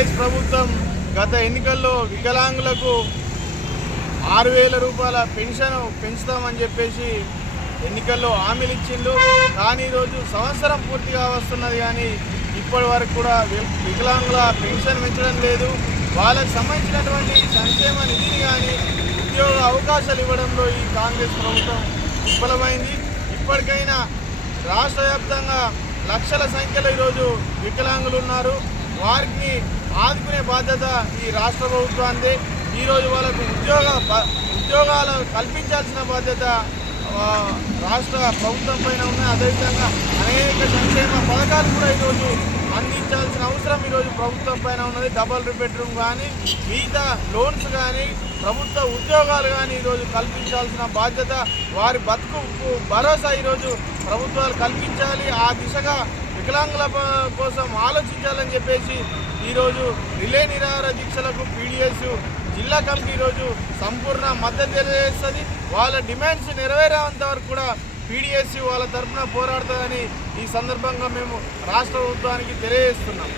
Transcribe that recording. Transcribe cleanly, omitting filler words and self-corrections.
కాంగ్రెస్ ప్రభుత్వం గత ఎన్నికల్లో వికలాంగులకు 6,000 రూపాయల పెన్షన్ పెంచుతామని చెప్పేసి ఎన్నికల్లో హామీలు ఇచ్చిండు. కానీ ఈరోజు సంవత్సరం పూర్తిగా వస్తున్నది కానీ ఇప్పటి వరకు కూడా వికలాంగుల పెన్షన్ పెంచడం లేదు. వాళ్ళకు సంబంధించినటువంటి సంక్షేమ నిధిని కానీ ఉద్యోగ అవకాశాలు ఇవ్వడంలో ఈ కాంగ్రెస్ ప్రభుత్వం విఫలమైంది. ఇప్పటికైనా రాష్ట్ర వ్యాప్తంగా లక్షల సంఖ్యలో ఈరోజు వికలాంగులు ఉన్నారు. వారికి ఆదుకునే బాధ్యత ఈ రాష్ట్ర ప్రభుత్వానికి. ఈరోజు వాళ్ళకు ఉద్యోగాలు కల్పించాల్సిన బాధ్యత రాష్ట్ర ప్రభుత్వం పైన ఉన్నాయి. అదేవిధంగా అనేక సంక్షేమ పథకాలు కూడా ఈరోజు అందించాల్సిన అవసరం ఈరోజు ప్రభుత్వం పైన ఉన్నది. డబల్ బెడ్రూమ్ కానీ, మిగతా లోన్స్ కానీ, ప్రభుత్వ ఉద్యోగాలు కానీ ఈరోజు కల్పించాల్సిన బాధ్యత, వారి బతుకు భరోసా ఈరోజు ప్రభుత్వాలు కల్పించాలి. ఆ దిశగా వికలాంగుల కోసం ఆలోచించాలని చెప్పేసి ఈరోజు రిలే నిరాహార దీక్షలకు పీడిఎస్ జిల్లా కమిటీ ఈరోజు సంపూర్ణ మద్దతు తెలియజేస్తుంది. వాళ్ళ డిమాండ్స్ నెరవేరేంత వరకు కూడా పీడిఎస్ వాళ్ళ తరఫున పోరాడుతుందని ఈ సందర్భంగా మేము రాష్ట్ర ప్రభుత్వానికి తెలియజేస్తున్నాం.